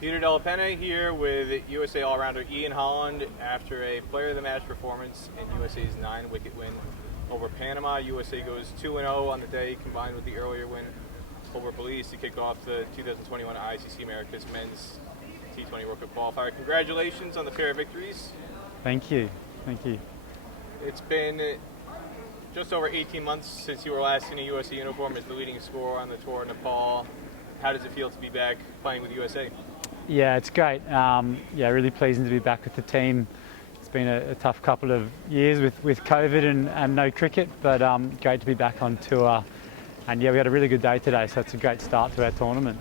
Peter Della Penne here with USA all-rounder Ian Holland after a player of the match performance in USA's 9-wicket win over Panama. USA goes 2-0 on the day, combined with the earlier win over Belize to kick off the 2021 ICC Americas Men's T20 World Cup Qualifier. Congratulations on the pair of victories. Thank you. Thank you. It's been just over 18 months since you were last in a USA uniform as the leading scorer on the tour in Nepal. How does it feel to be back playing with USA? Yeah, it's great. Really pleasing to be back with the team. It's been a tough couple of years with COVID and no cricket, but great to be back on tour. And yeah, we had a really good day today, so it's a great start to our tournament.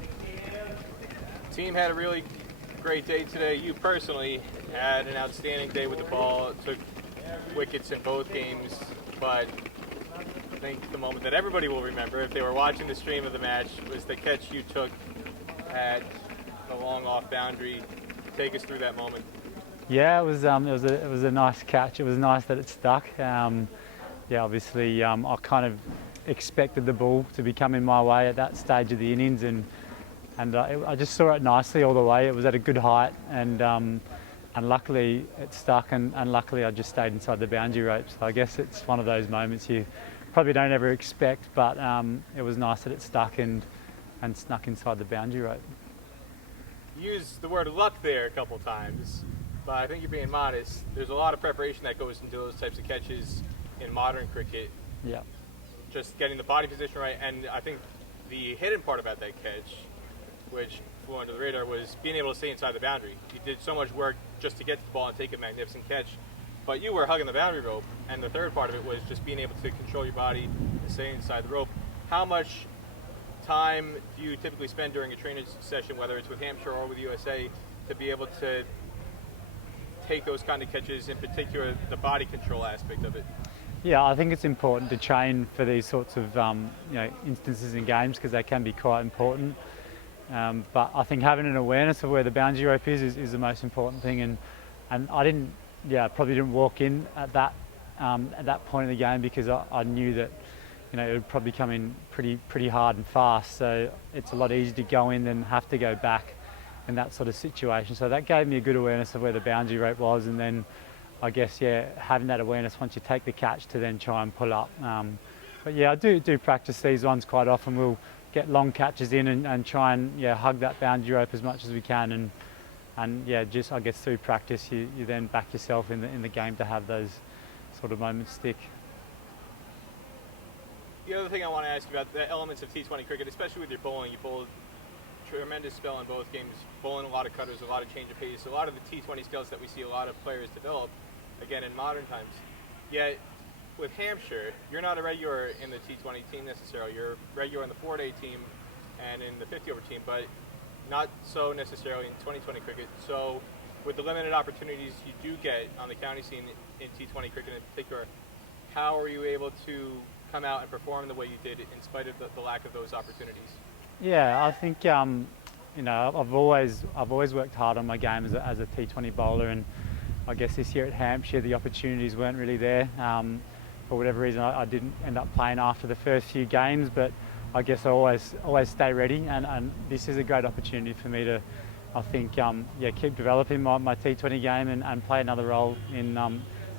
The team had a really great day today. You personally had an outstanding day with the ball. Took wickets in both games, but I think the moment that everybody will remember, if they were watching the stream of the match, was the catch you took at the long off boundary. Take us through that moment. Yeah, it was a nice catch. It was nice that it stuck. Obviously, I kind of expected the ball to be coming my way at that stage of the innings, and I just saw it nicely all the way. It was at a good height, and luckily it stuck, and luckily I just stayed inside the boundary rope. So I guess it's one of those moments you probably don't ever expect, but it was nice that it stuck and snuck inside the boundary rope. You used the word luck there a couple times, but I think you're being modest. There's a lot of preparation that goes into those types of catches in modern cricket. Yeah. Just getting the body position right, and I think the hidden part about that catch, which flew under the radar, was being able to stay inside the boundary. You did so much work just to get to the ball and take a magnificent catch, but you were hugging the boundary rope, and the third part of it was just being able to control your body and stay inside the rope. How much time do you typically spend during a training session, whether it's with Hampshire or with USA, to be able to take those kind of catches, in particular the body control aspect of it? Yeah, I think it's important to train for these sorts of instances in games because they can be quite important. But I think having an awareness of where the boundary rope is the most important thing. And I probably didn't walk in at that point in the game because I knew that it would probably come in pretty hard and fast. So it's a lot easier to go in than have to go back in that sort of situation. So that gave me a good awareness of where the boundary rope was, and then I guess, having that awareness once you take the catch to then try and pull up. But I do practice these ones quite often. We'll get long catches in and try and hug that boundary rope as much as we can, and just I guess through practice you then back yourself in the game to have those sort of moments stick. The other thing I want to ask you about the elements of T20 cricket, especially with your bowling. You bowled tremendous spell in both games, bowling a lot of cutters, a lot of change of pace, a lot of the T20 skills that we see a lot of players develop, again, in modern times. Yet, with Hampshire, you're not a regular in the T20 team necessarily. You're regular in the 4-day team and in the 50-over team, but not so necessarily in 2020 cricket. So, with the limited opportunities you do get on the county scene in T20 cricket in particular, how are you able to come out and perform the way you did in spite of the lack of those opportunities? Yeah, I think I've always worked hard on my game as a T20 bowler, and I guess this year at Hampshire the opportunities weren't really there. For whatever reason, I didn't end up playing after the first few games, but I guess I always stay ready, and this is a great opportunity for me to, I think, keep developing my T20 game and play another role in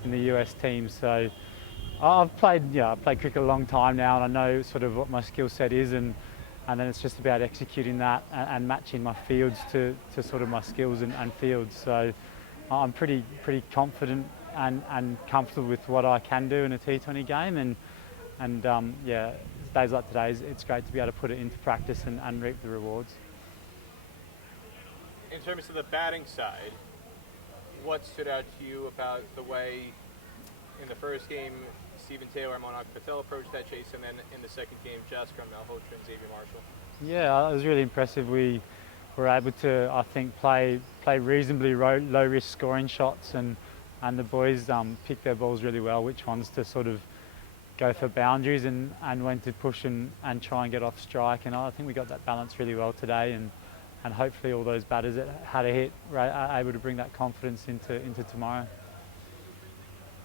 the US team. So I've played cricket a long time now, and I know sort of what my skill set is, and then it's just about executing that and matching my fields to sort of my skills and fields. So I'm pretty confident and comfortable with what I can do in a T20 game, and days like today, it's great to be able to put it into practice and reap the rewards. In terms of the batting side, what stood out to you about the way in the first game Stephen Taylor and Nisarg Patel approached that chase, and then in the second game Jasker Malhotra and Xavier Marshall? Yeah, it was really impressive. We were able to, I think, play reasonably low risk scoring shots, and the boys picked their balls really well, which ones to sort of go for boundaries and when to push and try and get off strike. And I think we got that balance really well today, and hopefully all those batters that had a hit were able to bring that confidence into tomorrow.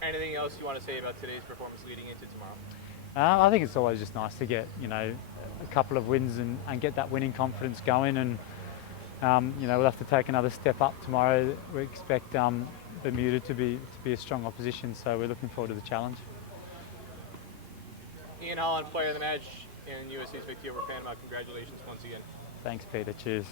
Anything else you want to say about today's performance leading into tomorrow? I think it's always just nice to get a couple of wins and get that winning confidence going, and we'll have to take another step up tomorrow. We expect Bermuda to be a strong opposition, so we're looking forward to the challenge. Ian Holland, player of the match in USA's victory over Panama. Congratulations once again. Thanks, Peter. Cheers.